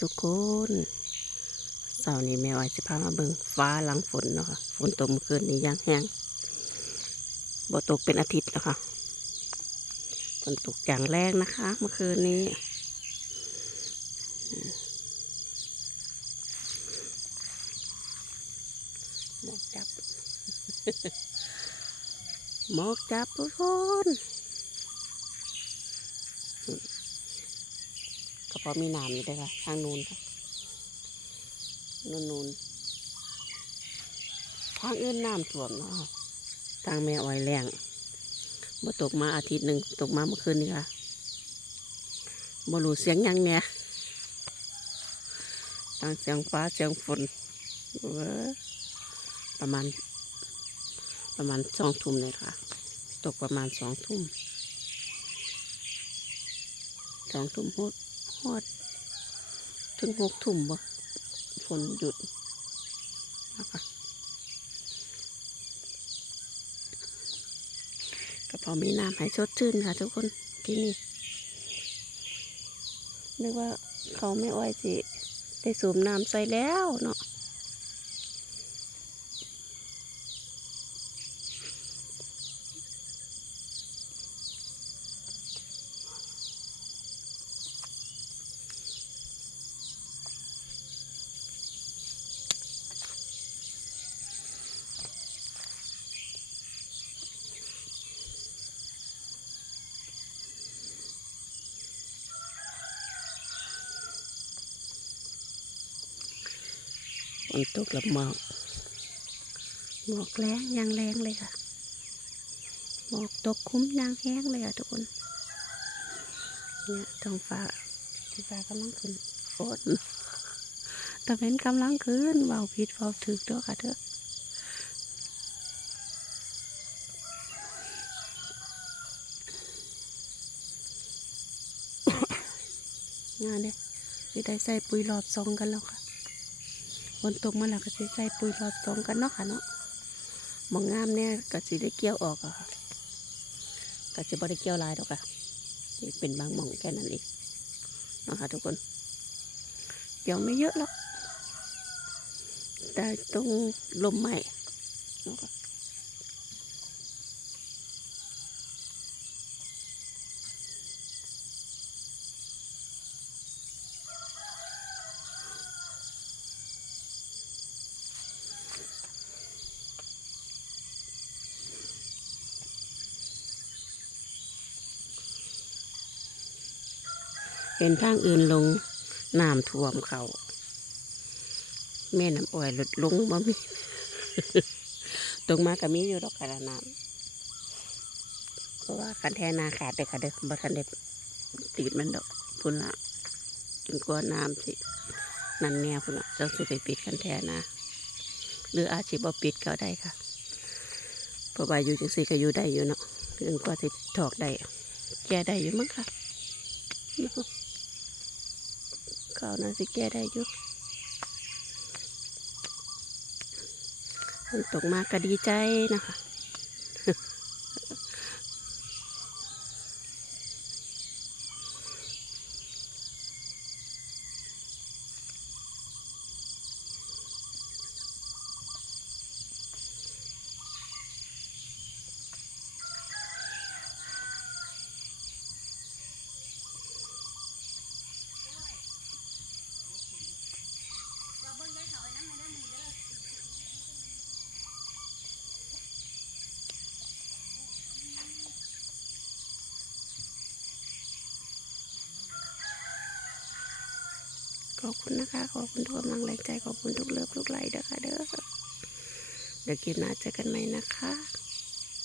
ทุกคนเสาร์นี้แม่อ้อยสิพามาเบิงฟ้าหลังฝนเนาะค่ะฝนตกเมื่อคืนนี้ยังแห้งบ่ตกเป็นอาทิตย์แล้วค่ะฝนตกอย่างแรกนะคะ เมื่อคืนนี้ หมอกจับ หมอกจับทุกคน พาะมีน้ำอยู่ด้ค่ะทางนู้นค่ะนูนนูนทางอื่นน้ำท่วมเนาะทางแม่อ้อยแรงบ่ตกมาอาทิตย์หนึ่งตกมาเมื่อคืนนี้ค่ะบรู้เสียงยังเนี่ยทางเสียงฟ้าเสียงฝนเว้ประมาณ ประมาณสองทุ่มเลยค่ะ ตกประมาณสองทุ่มสองทุ่มฮอด ฮอด ถึงหกทุ่มบ่ฝนหยุดนะคะก็พอมีน้ำให้สดชื่นค่ะทุกคนที่นี่นึกว่าเขาไม่อ้อยสิ ได้สูบน้ำใส่แล้วเนาะ ฝนตกแล้วหมอกหมอกแรงยังแรงเลยค่ะหมอกตกคุ้มยางแห้งเลยค่ะทุกคนเนี่ยท้องฟ้าท้องฟ้ากำลังขึ้นฝนตะเวนกำลังขึ้นเบาผิดเบาถึกเด้อค่ะเด้องานเนี่ยจะได้ใส่ปุ๋ยรอบสองกันแล้วค่ะ ฝนตกมาแล้วก็สิใส่ปุ๋ยรอบสองกันเนาะค่ะเนาะมองงามเนี่ยก็สิได้เกี่ยวออกอะก็จะบ่ได้เกี่ยวลายดอกค่ะนี่เป็นบางมองแค่นั้นเองเนาะค่ะทุกคนเกี่ยวไม่เยอะหรอกแต่ตรงลมใหม่เนาะคะ เห็นทางอื่นลงน้ำท่วมเขาแม่น้ำอ้อยหลุดลงบ่มีตรงมาก็มีอยู่ดอกกระน้ำเพราะว่าคันแทนาขาดเด็กค่ะเด็กบ่ทันเด็ติดมันดอกพุ่นละจนกลัวน้ำสินั่นแน่พุ่นละจ้าสิไปปิดคันแทนาหรืออาจสิบ่ปิดก็ได้ค่ะเพราะว่าอยู่จังซี่ก็อยู่ได้อยู่เนาะจนกว่าสิถอกได้แก้ได้อยู่มั้งค่ะเขาน่าสิแก้ได้ยู่มันตกมาก็ดีใจนะคะ ขอบคุณนะคะ ขอบคุณทุกกำลังแรงใจ ขอบคุณทุกเลิฟทุกไลค์เด้อค่ะเด้อ เดี๋ยวคลิปหน้าเจอกันใหม่นะคะ